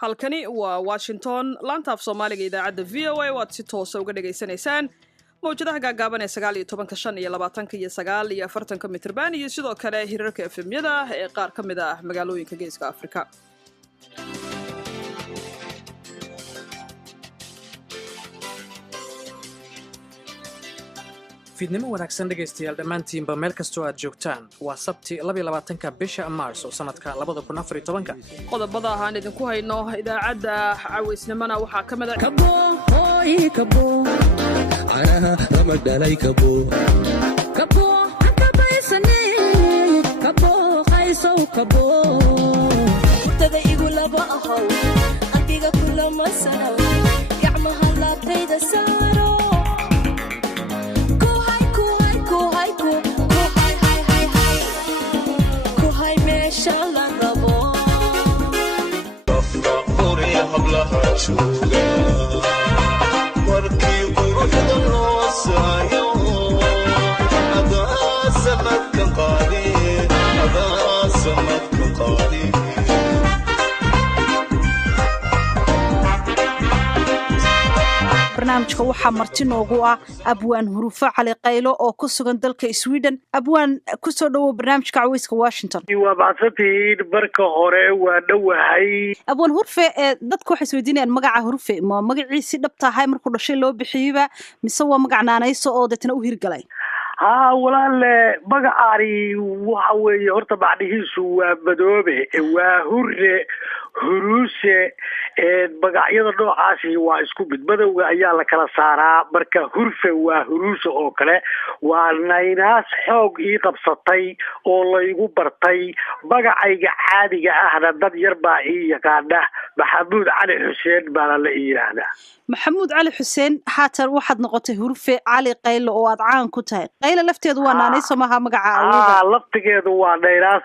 halkani waa Washington laanta af Soomaaliga idaacadda VOA waad si toos ah uga dhageysanaysaan mowjadaha gaagaaban ee 19 iyo 20 iyo 9 iyo 40 mitirban iyo sidoo kale hirarka FM-yada ee qaar ka mid ah magaalooyinka Geeska Afrika. fiidnimo wanaagsan dhegaystayaal dhammaantiinba meel kastoo aad joogtaan waa sabti 22 bisha Maarso sanadka 2014 qodobada aan idinku hayno idaacadda cawaysnimana waxaa ka mid ah kabo araha ramadalay kabo hakabaysane kabo qaysow kabo tada igu laba ahaw adiga kula masana gacmaha laabtayda saaro barnaamijka waxaa marti noogu ah abwaan hurufo cali qaylo oo ku sugan dalka Sweden. abwaan ku soo dhawo barnaamijka cawayska Washington. waa baasatiin marka hore waa dhawahay abwaan hurfe dadku waxay isweydiinayaan magaca hurfe ma magaciisi dhabta ahay markuu dhashay loo bixiyayba mise waa magac naanayso oo dadna u hirgalay? walaale magacaani waxa weeye horta macnihiisu waa madoobe waa hurre huruuse magacyada noocaasi waa isku mid madowga ayaa la kala saaraa marka hurfe waa huruuse oo kale waa naynaas xoog ii qabsatay oo laygu bartay magacayga caadiga ahna dad yar baa ii yaqaana maxamuud cali xuseen baana la yiraahdaa. maxamuud cali xuseen haatan waxaad noqotay hurfe cali qaylo oo aad caan ku tahay. qaylo lafteedu waa naanayso maaha magaca awooda laftigeedu waa naynaas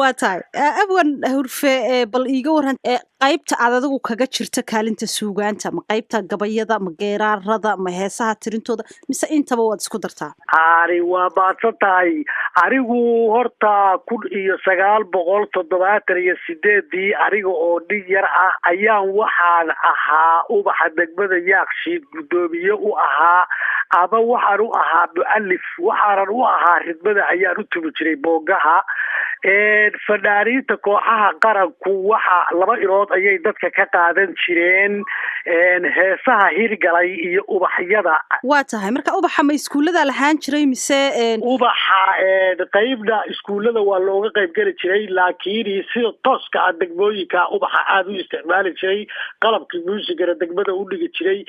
waa tahay abwan hurfe bal iiga waran qaybta aad adigu kaga jirta kaalinta suugaanta ma qaybta gabayada ma geeraarada ma heesaha tirintooda mise intaba waad isku dartaa? waa baadsan tahay anigu horta 1978 aniga oo nin yar ah ayaan waxaan ahaa ubaxa degmada Yaaqshiid gudoomiye u ahaa ama waxaan u ahaa mu'allif waxaan u ahaa ridmada ayaan u tumi jiray boogaha fanaaniinta kooxaha qaranku waxa laba ilood ayay dadka ka qaadan jireen heesaha hirgalay iyo ubaxyada. waa tahay marka ubaxa ma iskuulada lahaan jiray mise ubaxa qaybna iskuulada waa looga qayb geli jiray laakiin sida tooska ah degmooyinka ubaxa aad u isticmaali jiray qalabkii muusigana degmada u dhigi jiray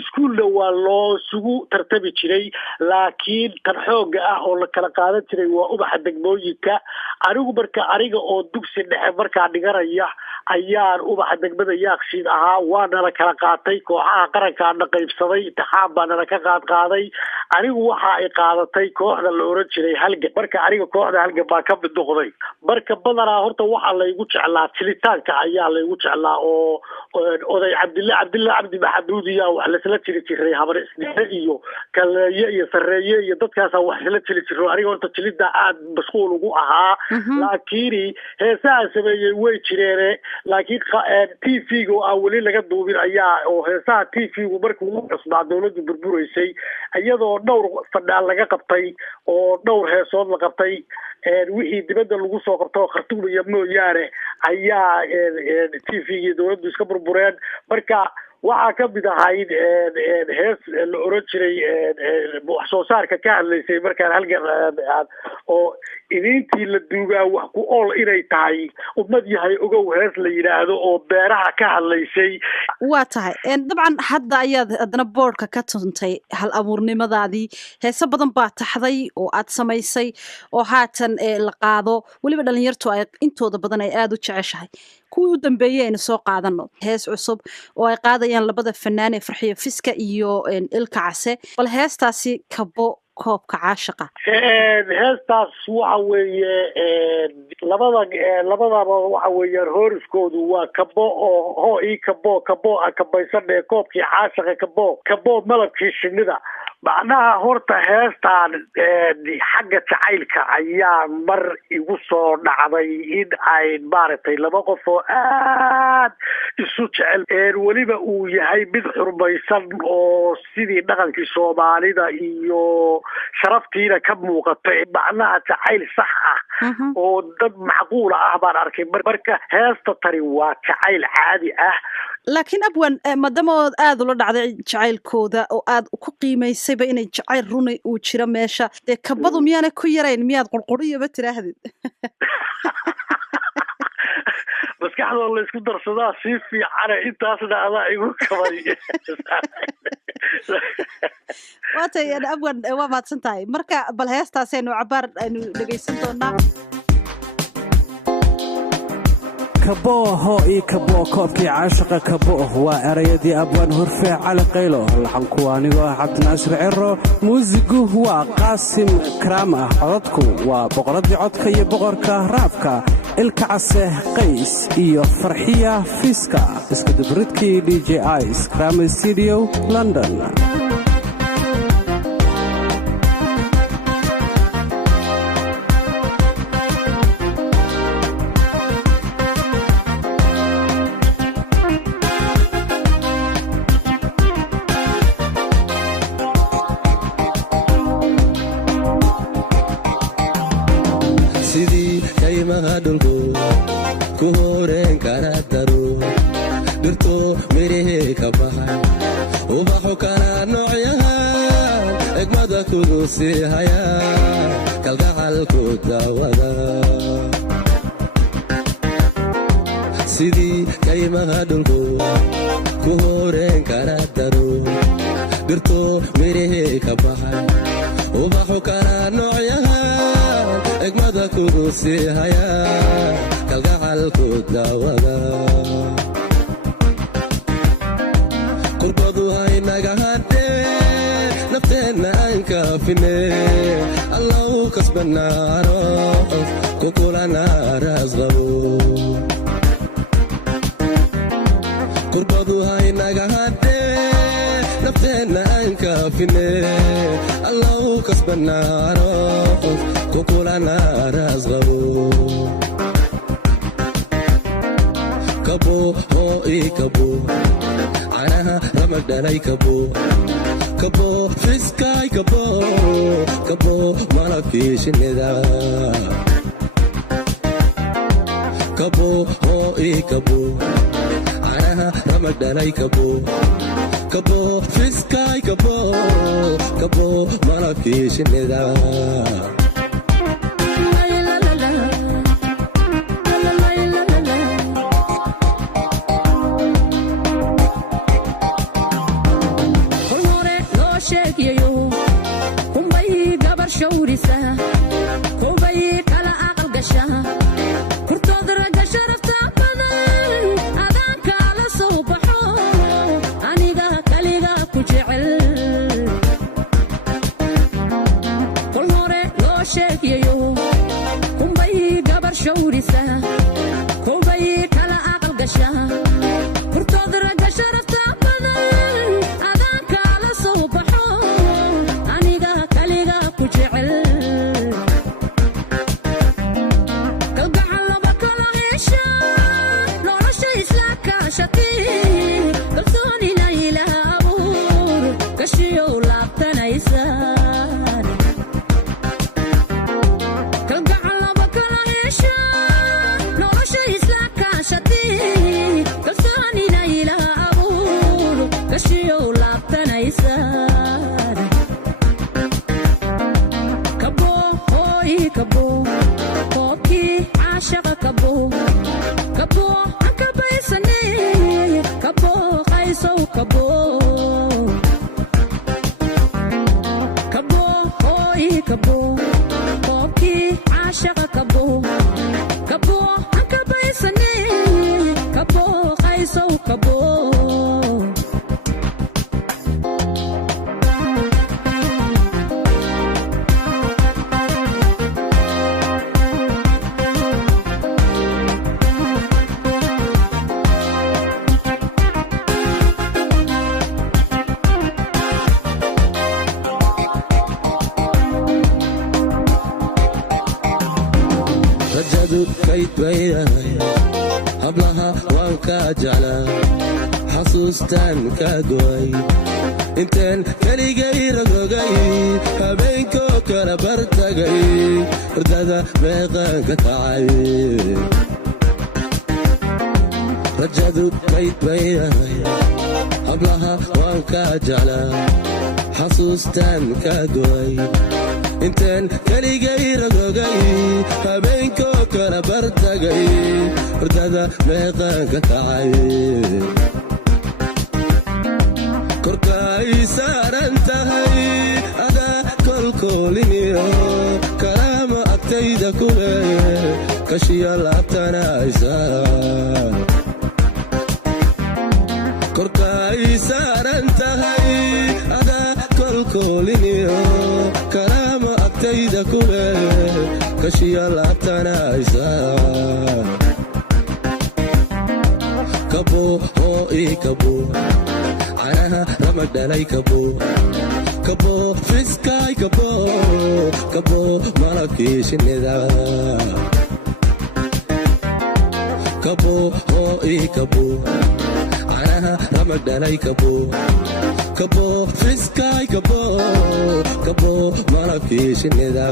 iskuulna waa loo sugu tartami jiray laakiin tan xooga ah oo la kala qaadan jiray waa ubaxa degmooyinka. anigu marka aniga oo dugsi dhexe markaa dhiganaya ayaan ubaxa degmada Yaaqshiid ahaa waana la kala qaatay kooxaha qarankaana qaybsaday intixaan baana la ka qaaday anigu waxa ay qaadatay kooxda la oran jiray halgan marka aniga kooxda halgan baa ka mid noqday marka badanaa horta waxa laygu jeclaa tilitaanka ayaa laygu jeclaa oo oday cabdilla cabdi maxamuud iyo wax la isla jiray habar isniine iyo kaleeye iyo sareeye iyo dadkaas wax isla jiray aniga horta tilida aad mashquul ugu ahaa laakiin heesaha sameeyay way jireen laakiin TV-ga oo wali laga duubin ayaa oo heesaha TV-gu markii uu cusbaa dawladdu burburaysay iyadoo dhowr fadhaan laga qabtay oo dhowr heesood la qabtay wixii dibadda lagu soo qabto khartuum iyo mooyaane ayaa TV-ga dawladdu iska burbureen marka waxaa ka mid ahayd hees la oran jiray wax soo saarka ka hadlaysay markaan halgan oo idintii la duugaa wax ku ool inay tahay ummad yahay ogow hees la yidhaahdo oo beeraha ka hadlaysay. waa tahay dabcan hadda ayaad haddana boodhka ka tuntay hal abuurnimadaadii heese badan baa taxday oo aad samaysay oo haatan la qaado weliba dhalinyartu ay intooda badan ay aada u jeceshahay. kuwii u dambeeyay aynu soo qaadano hees cusub oo ay qaadayaan labada fanaan ee Farxiyo Fiska iyo Ilka Case bal heestaasi kabo koobka caashiqa. heestaas waxa weeye labadaba waxa weeyaan horiskoodu waa kabo oo kabo kabaysan koobkii caashiqa kabo malabkii shinnida macnaha horta heestaan xagga jacaylka ayaa mar igu soo dhacday in ay maaragtay laba qof oo aad isu jecel weliba uu yahay mid xurmaysan oo sidii dhaqankii soomaalida iyo sharaftiina ka muuqato macnaha jacayl sax ah oo dad macquula ah baan arkay marka heesta tani waa jacayl caadi ah laakiin abwan maadaama ood aad ula dhacday jacaylkooda oo aad ku qiimaysayba inay jacayl runi uu jiro meesha dee kabadu miyaana ku yarayn miyaad qurquriyaba tiraahdid maskaxdoo la isku darsadaa si fiicana intaasna adaa igu kabay waatay abwan waa mahadsan tahay marka bal heestaasaynu cabaar aynu dhegaysan doonaa kabooho io kaboo koobkii caashaqa kabooh waa erayadii abwaan hurfee cali qaylo laxanku anigoo ah cabdinaasir ciro muusigu waa qaasim karaam ah codadku waa boqoradii codka iyo boqorka raabka ilka case qays iyo farxiya fiiska iskudubridkii dj ice krame studio london ku horeen kara daro dhirto mirihii ka baxay ubaxu kala noocyahan egmada kudu sii haya kalgacalku daawada sidii kaymaha dhulku ku horeen kara daro dhirto mirihii ka baxay ubaxu kala noocyahan egmada kudu sii haya kalgacalku daawada qurbadu haynaga hadhee nafteenna aan kaafine allahu kasbanaano kukulana raasqabo qurbadu haynaga hadhee nafteenna aan kaafine allahu kasbanaano kukulana raasqabo kabo hoo ii kabo canaha ramadhalay kabo kabo fiskaay kabo kabo malabkii shinnida kabo hoo ii kabo canaha ramadhalay kabo kabo fiskaay kabo kabo malabkii shinnida rajadu kayd baydahay hablaha waan kaa jeclaa xasuustaan kaa go'ay intaan keligay ragogay habeenkoo kala bartagay hurdada meeqaan ka kacay rajadu kayd baydahay hablaha waan kaa jeclaa xasuustaan kaa go'ay intaan keligay ragogay habeenkoo kala bartagay hurdada meeqaan ka kacay korkaay saaran tahay adaa kolkooliniyo kalaama agtayda ku leh kashiya laabtanaysa korkaay saaran tahay adaa kolkooliniyo kalaama agtayda ku leh kashiya laabtanaysa kabo oo ii kabo canaha rama dhalay kabo kabo fiskaay kabo kabo malabkii shinnida kabo oo ii kabo canaha rama dhalay kabo kabo fiskaay kabo kabo malabkii shinnida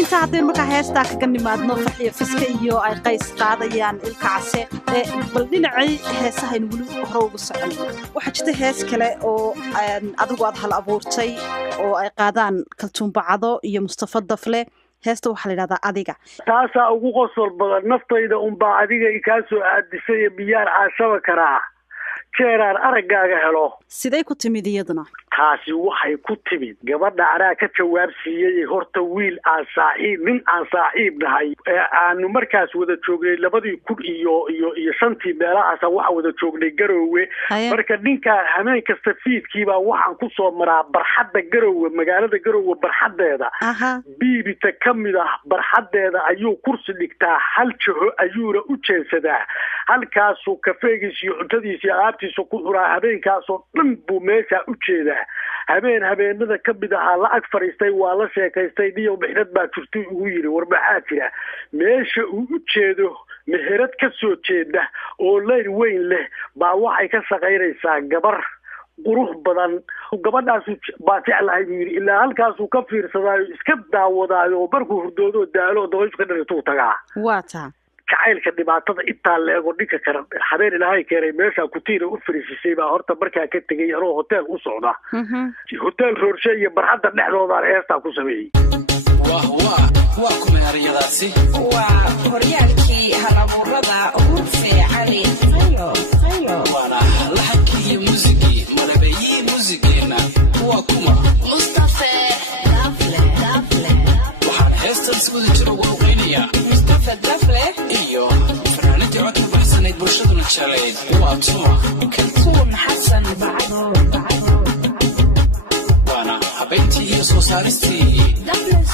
inta haddaynu markaa heestaa kaga nimaadno farxiyo fiska iyo ay qays qaadayaan ilka case bal dhinacay heesahaynu weli hore ugu soconay waxaa jirta hees kale oo adigu aad hal abuurtay oo ay qaadaan kaltuun bacado iyo mustafa dafle heesta waxaa la yidhahdaa adiga taasaa ugu qosol badan naftayda unbaa adiga kaa soo aadisay biyaar caashaba karaa jeeraan araggaaga helo siday ku timid iyaduna taasi waxay ku timid gabadha anaa ka jawaab siiyey horta wiil aan saaxiib nin aan saaxiib nahay aanu markaas wada joognay 2005 meelahaasa waxaa wada joognay Garowe marka ninkaa hameen kasta fiidkiibaa waxaan ku soo maraa barxadda Garowe magaalada Garowe barxaddeeda biibita ka mid ah barxaddeeda ayuu kursi dhigtaa hal jaho ayuuna u jeensadaa halkaasuu kafeegiisa iyo cuntadiisa alaabtiisa ku xuraa habeenkaasoo dhan buu meesha u jeedaa habeenada ka mid ahaa la ag fariistay waa la sheekaystay niyow mixnad baa jirtay ugu yiri war maxaa jira meesha uu u jeedo meherad ka soo jeeda oo leyr weyn leh baa waxay ka shaqaynaysaa gabar qurux badan gabadhaas baa jeclahay buu yiri ilaa halkaasuu ka fiirsadaayo iska daawadaayo markuu hurdoodo daalo dabayshu ka dhintuu tagaa waata jacaylka dhibaatada intaa la eego dhinka kale habeen ilaahay keenay meesha ku tiira u fariisisay baa horta markaa ka tegay anoo hotel u socda hotel Roorshe iyo barxadda dhexdooda heestaa ku sameeyay waa kuma hariyadaasi waa horyaalkii halabuurada Urfe Ali Fayo waana laxankii muusigi malabayi faaristii London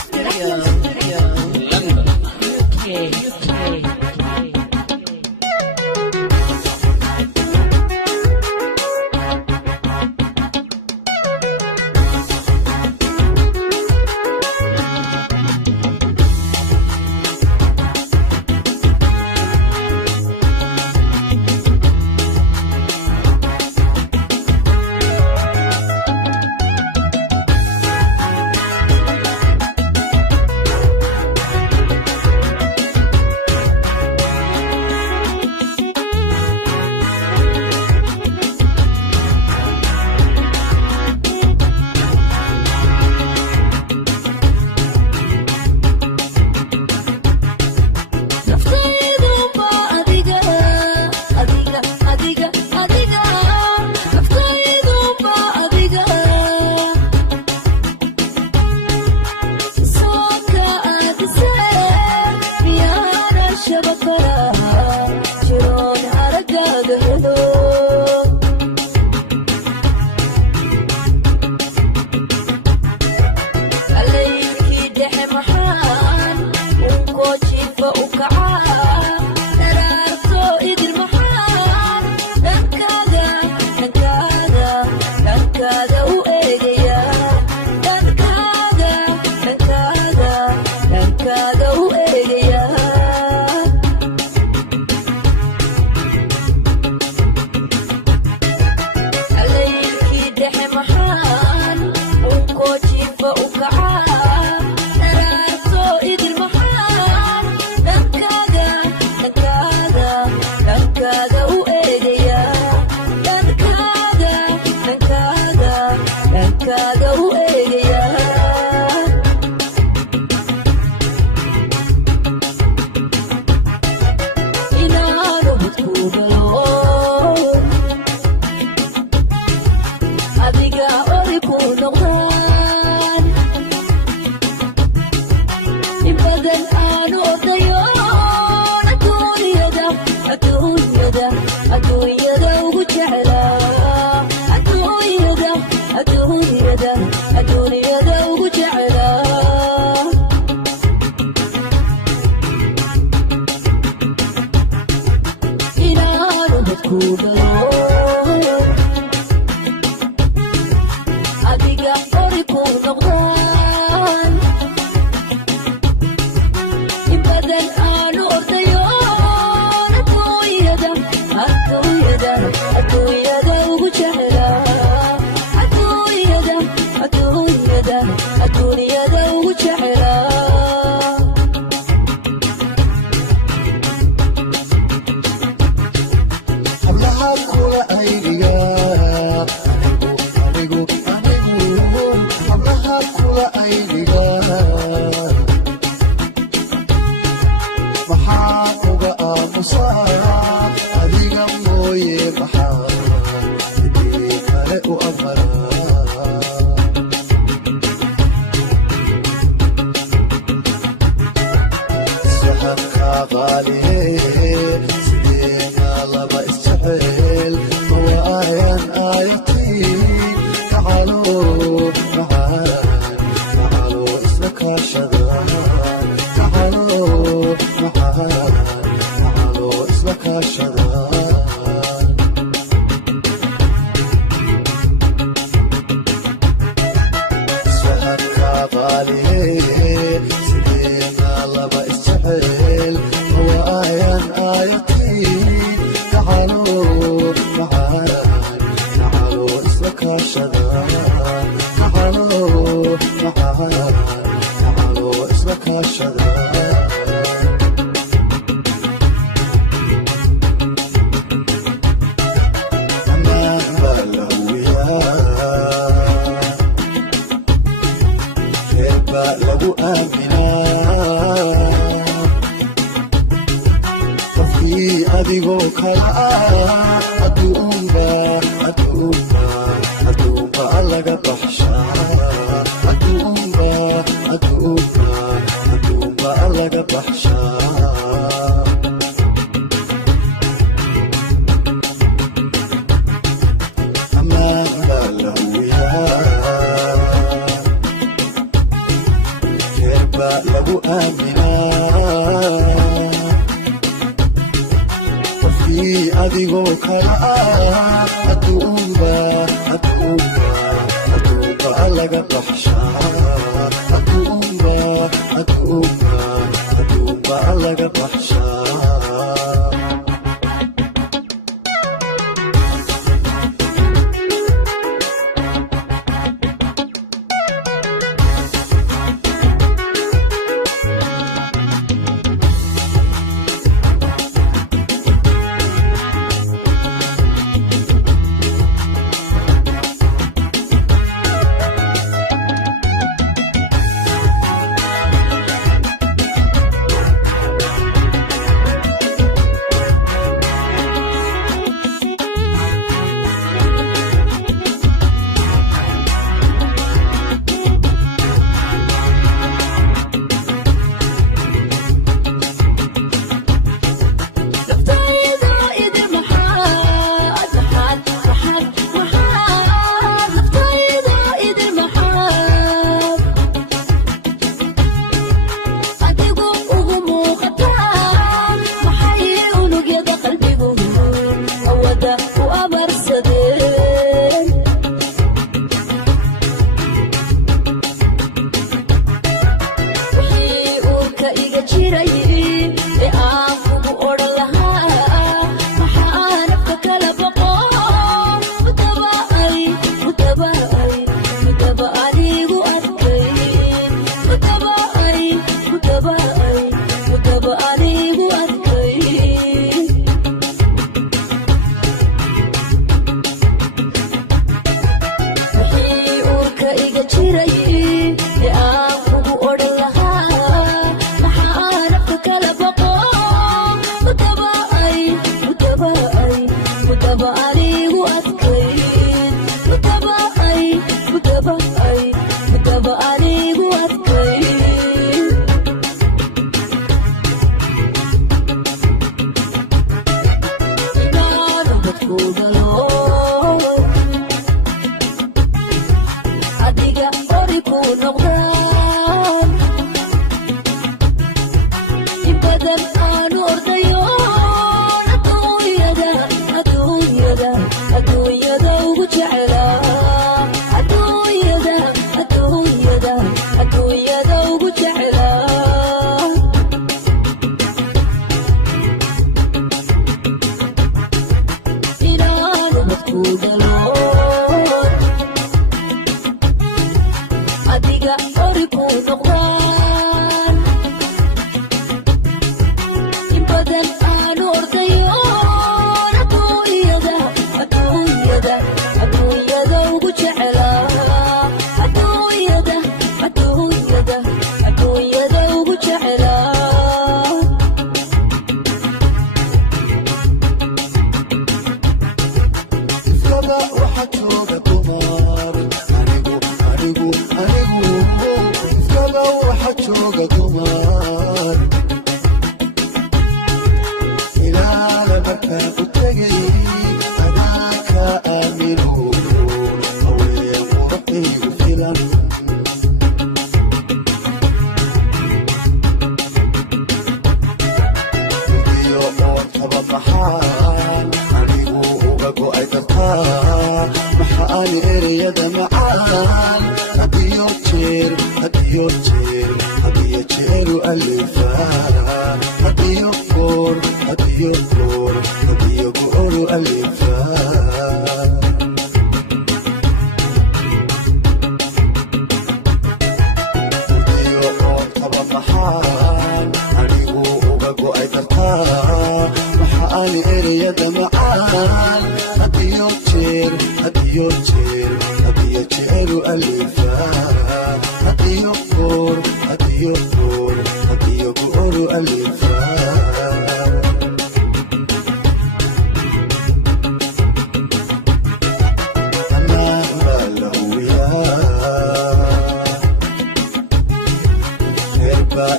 aaminaa qofkii adigoo kala adduunba laga baxshaa adduunba laga baxshaa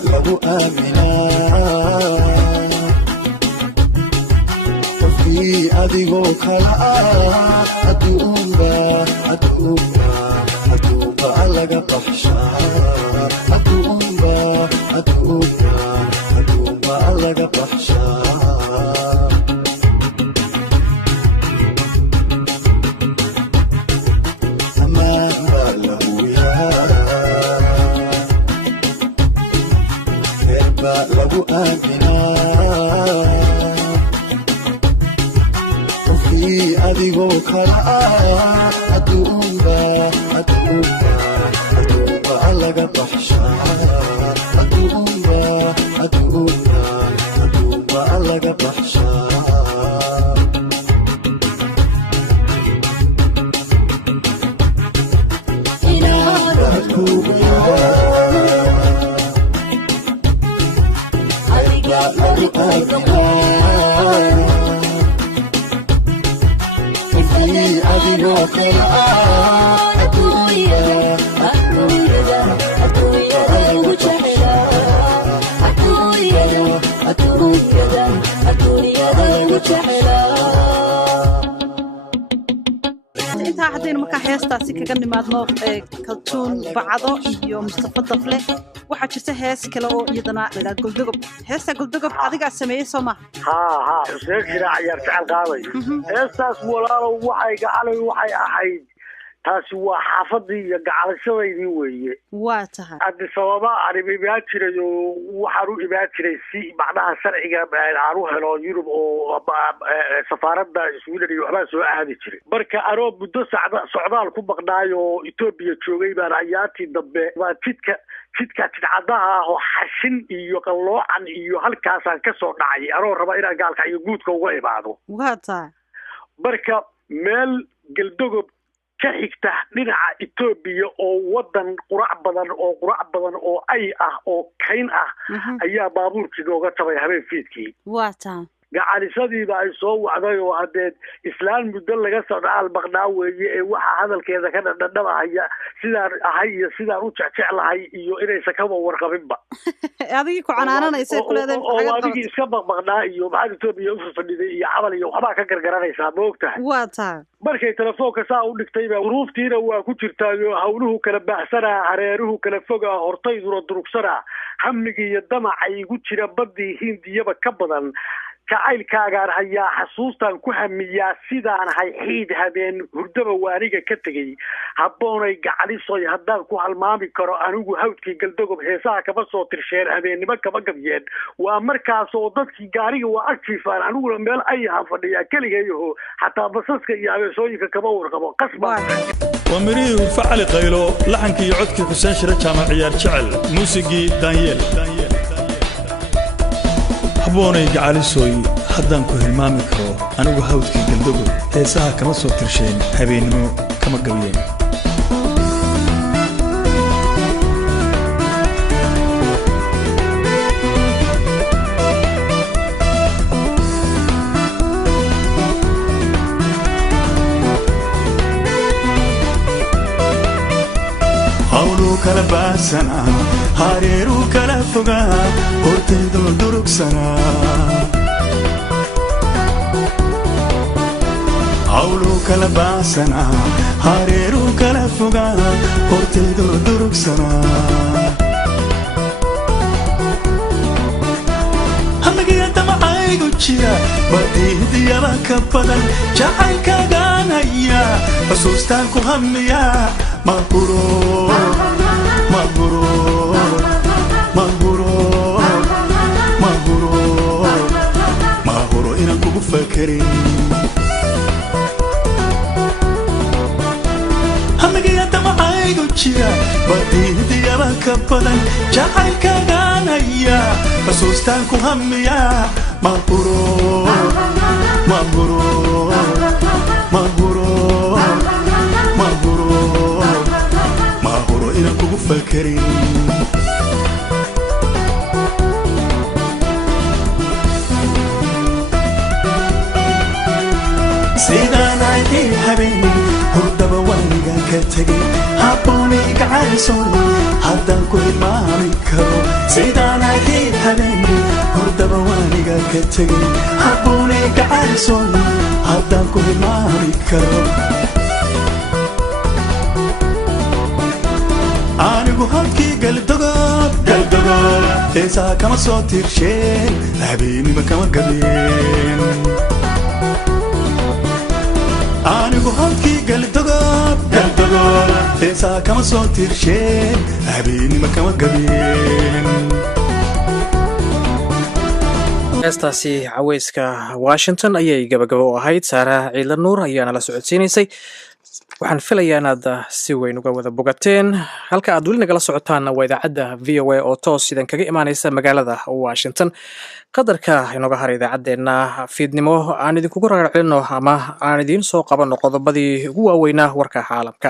lagu aaminaa qofkii adigoo kala adduunba laga baxshaa adduunba adduunba adduunba adduunba allaga baxshaa adduunba adduunba adduunba allaga baxshaa intaa haddaynu markaa heestaasi kaga nimaadno kaltuun bacdo iyo Mustafa Dafle waxaa jirta hees kale oo iyadana la goldogob heesta goldogob adigaa sameeyey soo ma xuseen shiraac ayaa jecel qaaday heestaas walaalow waxay gacalay waxay ahayd taasi waa xaafadii iyo gacalashadaydii weeye waa tahay haddi sababa aan imaan jiray oo waxaan u imaan jiray si macnaha sharciga aan u helo Yurub oo safaaradda Sweden iyo waxbaa soo aadi jiray marka anoo muddo socdaal ku maqnaayo oo Ethiopia joogay baan ayaantii dambe waa jidka tidcadaha oo xashin iyo qaloocan iyo halkaasaan ka soo dhacay anoo raba inaan gaalka iyo guudka uga imaado waa tahay marka meel galdogob ka xigta dhinaca Ethiopia oo wadan qurac badan oo ay ah oo kayn ah ayaa baabuurkii nooga tabay habeen fiidkii waa tahay gacalisadiiba ay soo wacday oo hadeed islaan muddo laga soo dhaal maqnaa weeye ee waxa hadalkeeda ka dhadhabaya sidaan ahay iyo sidaan u jecelahay iyo inaysan kaba warqabinba adigi ku canaananaysa ku leedahay adigi iska maqnaa iyo maxaa Ethiopia u fadhiday iyo cabal iyo waxba ka gargaranaysa ma ogtahay waa tahay markay telefoonka saa u dhigtayba ruuftiina waa ku jirtaayo hawluhu kala baaxsanaa hareeruhu kala fogaa hortayduna durugsanaa hamigii iyo damaca igu jira badii Hindiyaba ka badan jacaylkaagaan hayaa xasuustaan ku hamiyaa sidaan hay xiid habeen hurdaba waaniga ka tegay habboonay gacalisoy haddaan ku halmaami karo anigu hawdkii galdogob heesaha kama soo tirsheen habeennimo kama gabyeen waa markaas oo dadkii gaariga waa agjiifaan aniguna meel ayaha fadhiyaa keligayaho xataa basaska iyo abeesooyinka kama warqabo qasba ومريه فعل قيلو لحنك يعدك حسين شرة جامع عيار جعل موسيقي دانييل حبوني جعلي سوي حدان كو هلمامي كرو أنو هاوتكي قلدوغو هيساها كما سو ترشين هبينمو كما قويين kala baasana hareeru kala foga horteedo durugsana hawlu kala baasana hareeru kala foga horteedo durugsana hamigiya damacaygu jira badiidiyaba ka badan jacaylkaaganaya xusuustaan ku hamiya mahuro inaan kugu fakerin hamigiya damacaygu jira badiidiyaba ka badan jacaylkaaganaya xusuustaan ku hamiya mahuro inaan kugu fakerin sidaan ahay habeen hurdaba waniga ka tegay habbooni gacaysoon haddaan ku hilmaami karo sidaan ahay habeen hurdaba waniga ka tegay habbooni gacaysoon haddaan ku hilmaami karo anigu halkii galdogob heesaha kama soo tirsheen habeenima kama gabeen anigu halkii galdogob heesaha kama soo tirsheen habeenima kama gabeen heestaasi caweyska Washington ayay gabagabo u ahayd. Saara Ciidla Nuur ayaana la socodsiinaysay. waxaan filayaa inaad si weyn uga wada bogateen. halka aad weli nagala socotaan waa idaacadda VOA oo toos idan kaga imaanaysa magaalada Washington. qadarka inooga haray idaacaddeenna fiidnimo aan idinkugu ragaacino ama aan idiin soo qabanno qodobadii ugu waaweynaa warka caalamka.